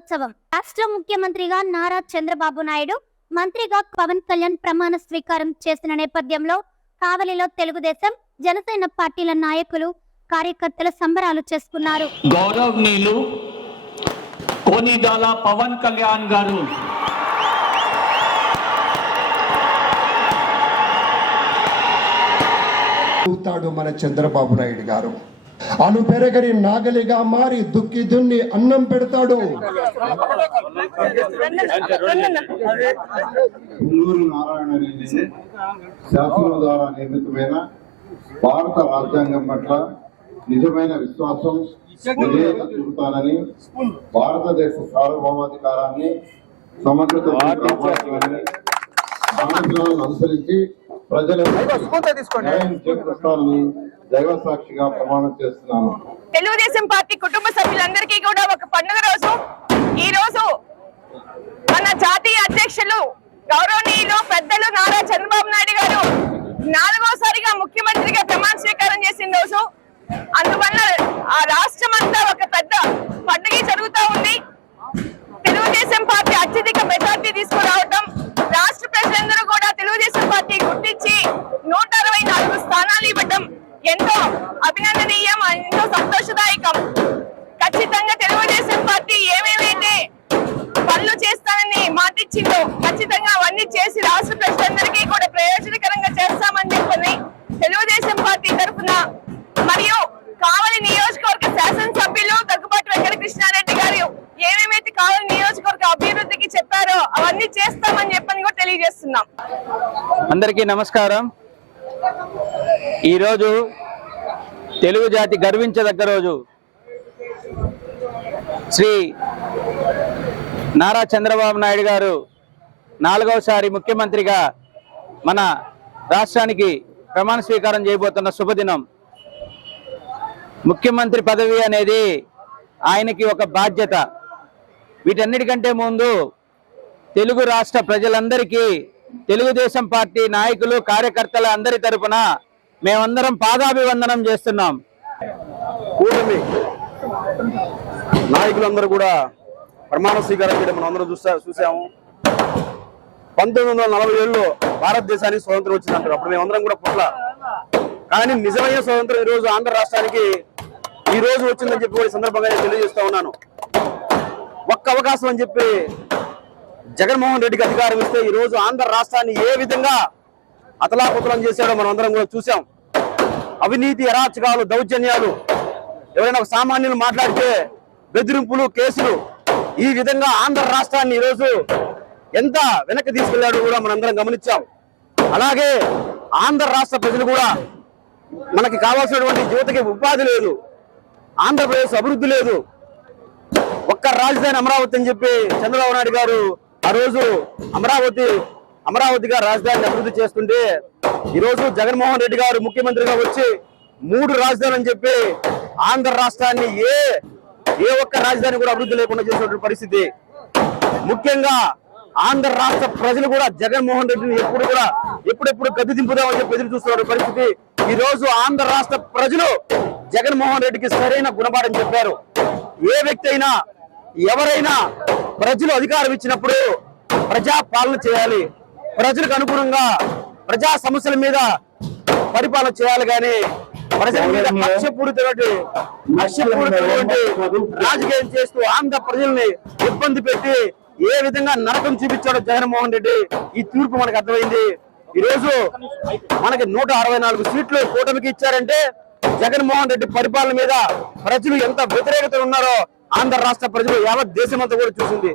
ప్రారంభోత్సవం. రాష్ట్ర ముఖ్యమంత్రిగా నారా చంద్రబాబు నాయుడు, మంత్రిగా పవన్ కళ్యాణ్ ప్రమాణ స్వీకారం చేసిన నేపథ్యంలో కావలిలో తెలుగుదేశం, జనసేన పార్టీల నాయకులు, కార్యకర్తలు సంబరాలు చేసుకున్నారు. గౌరవనీయులు కోనిదాల పవన్ కళ్యాణ్ గారు మన చంద్రబాబు నాయుడు గారు అను పెరగని నాగలిగా మారి దుక్కి దున్ని అన్నం పెడతాడు. పుల్లూరు నారాయణ రెడ్డి శాసనం ద్వారా నిర్మితమైన భారత రాజ్యాంగం పట్ల నిజమైన విశ్వాసం విధేయత చూపుతానని, భారతదేశ సార్వభౌమాధికారాన్ని సమగ్రతను కాపాడాలని ఆలోచనలను అనుసరించి ప్రజలకు న్యాయం చేకూరుస్తానని దైవ సాక్షిగా ప్రమాణం చేస్తున్నాను. తెలుగుదేశం పార్టీ కుటుంబ సభ్యులందరికీ కూడా ఒక పండుగ రోజు. ఈ రోజు మన జాతీయ అధ్యక్షులు గౌరవనీయులు పెద్దలు నారా చంద్రబాబు నాయుడు గారు 4వసారిగా ముఖ్యమంత్రిగా ప్రమాణ స్వీకారం చేసిన రోజు. అందువల్ల ఆ రాష్ట్రం అంతా ఒక పెద్ద పండుగ జరుగుతూ ఉంది. తెలుగుదేశం పార్టీ అత్యధిక మెజార్టీ తీసుకురావడం, రాష్ట్ర ప్రజలందరూ కూడా తెలుగుదేశం పార్టీ గుర్తించి 164 స్థానాలు ఇవ్వడం ఎంతో అభినందనీయం, ఎంతో సంతోషదాయకం. ఖచ్చితంగా తెలుగుదేశం పార్టీ ఏమేమైతే పనులు చేస్తానని మాటిచ్చిందో ఖచ్చితంగా అవన్నీ చేసి రాష్ట్ర ప్రజలందరికీ కూడా ప్రయోజనకరంగా చేస్తామని చెప్పని తెలుగుదేశం పార్టీ తరఫున మరియు కావలి నియోజకవర్గ శాసనసభ్యులు దగ్గుబాటి వెంకటకృష్ణారెడ్డి గారు ఏమేమైతే కావలి నియోజకవర్గ అభివృద్ధికి చెప్పారో అవన్నీ చేస్తామని చెప్పని కూడా తెలియజేస్తున్నాం. అందరికీ నమస్కారం. ఈరోజు తెలుగు జాతి గర్వించదగ్గ రోజు. శ్రీ నారా చంద్రబాబు నాయుడు గారు 4వసారి ముఖ్యమంత్రిగా మన రాష్ట్రానికి ప్రమాణ స్వీకారం చేయబోతున్న శుభదినం. ముఖ్యమంత్రి పదవి అనేది ఆయనకి ఒక బాధ్యత. వీటన్నిటికంటే ముందు తెలుగు రాష్ట్ర ప్రజలందరికీ తెలుగుదేశం పార్టీ నాయకులు, కార్యకర్తల అందరి తరపున మేమందరం పాదాభివందనం చేస్తున్నాం. కూటమి నాయకులందరూ కూడా ప్రమాణ స్వీకారం చేయడం మనం అందరం చూసాము. 1947లో భారతదేశానికి స్వతంత్రం వచ్చిందంటారు. అప్పుడు మేమందరం కూడా పుట్ల. కానీ నిజమైన స్వతంత్రం ఈరోజు ఆంధ్ర రాష్ట్రానికి ఈ రోజు వచ్చిందని చెప్పి కూడా సందర్భంగా నేను తెలియజేస్తా ఉన్నాను. ఒక్క అవకాశం అని చెప్పి జగన్మోహన్ రెడ్డికి అధికారం ఇస్తే ఈ రోజు ఆంధ్ర రాష్ట్రాన్ని ఏ విధంగా అతలాకుతలం చేశాడో మనం అందరం కూడా చూసాం. అవినీతి, అరాచకాలు, దౌర్జన్యాలు, ఎవరైనా ఒక సామాన్యులు మాట్లాడితే బెదిరింపులు, కేసులు, ఈ విధంగా ఆంధ్ర రాష్ట్రాన్ని ఈరోజు ఎంత వెనక్కి తీసుకెళ్లాడో కూడా మనందరం గమనించాం. అలాగే ఆంధ్ర రాష్ట్ర ప్రజలు కూడా మనకి కావాల్సినటువంటి యువతకి ఉపాధి లేదు, ఆంధ్రప్రదేశ్ అభివృద్ధి లేదు, ఒక్క రాజధాని అమరావతి అని చెప్పి చంద్రబాబు నాయుడు గారు ఆ రోజు అమరావతిగా రాజధానిని అభివృద్ధి చేస్తుంటే ఈరోజు జగన్మోహన్ రెడ్డి గారు ముఖ్యమంత్రిగా వచ్చి 3 రాజధానులు అని చెప్పి ఆంధ్ర రాష్ట్రాన్ని ఏ ఒక్క రాజధాని కూడా అభివృద్ధి లేకుండా చేసినటువంటి పరిస్థితి. ముఖ్యంగా ఆంధ్ర రాష్ట్ర ప్రజలు కూడా జగన్మోహన్ రెడ్డిని ఎప్పుడెప్పుడు గద్దె దింపుదామని చెప్పి ఎదురు చూస్తున్న పరిస్థితి. ఈ రోజు ఆంధ్ర రాష్ట్ర ప్రజలు జగన్మోహన్ రెడ్డికి సరైన గుణపాఠం చెప్పారు. ఏ వ్యక్తి అయినా, ఎవరైనా ప్రజలు అధికారం ఇచ్చినప్పుడు ప్రజా పాలన చేయాలి, ప్రజలకు అనుగుణంగా ప్రజా సమస్యల మీద పరిపాలన చేయాలి. కానీ ప్రజల మీద కక్షపూరితటువంటి రాజకీయం చేస్తూ ఆంధ్ర ప్రజల్ని ఇబ్బంది పెట్టి ఏ విధంగా నరకం చూపించాడో జగన్మోహన్ రెడ్డి ఈ తీర్పు మనకు అర్థమైంది. ఈ రోజు మనకి 164 సీట్లు కూటమికి ఇచ్చారంటే జగన్మోహన్ రెడ్డి పరిపాలన మీద ప్రజలు ఎంత వ్యతిరేకత ఉన్నారో ఆంధ్ర రాష్ట్ర ప్రజలు యావత్ దేశమంతా కూడా చూసింది.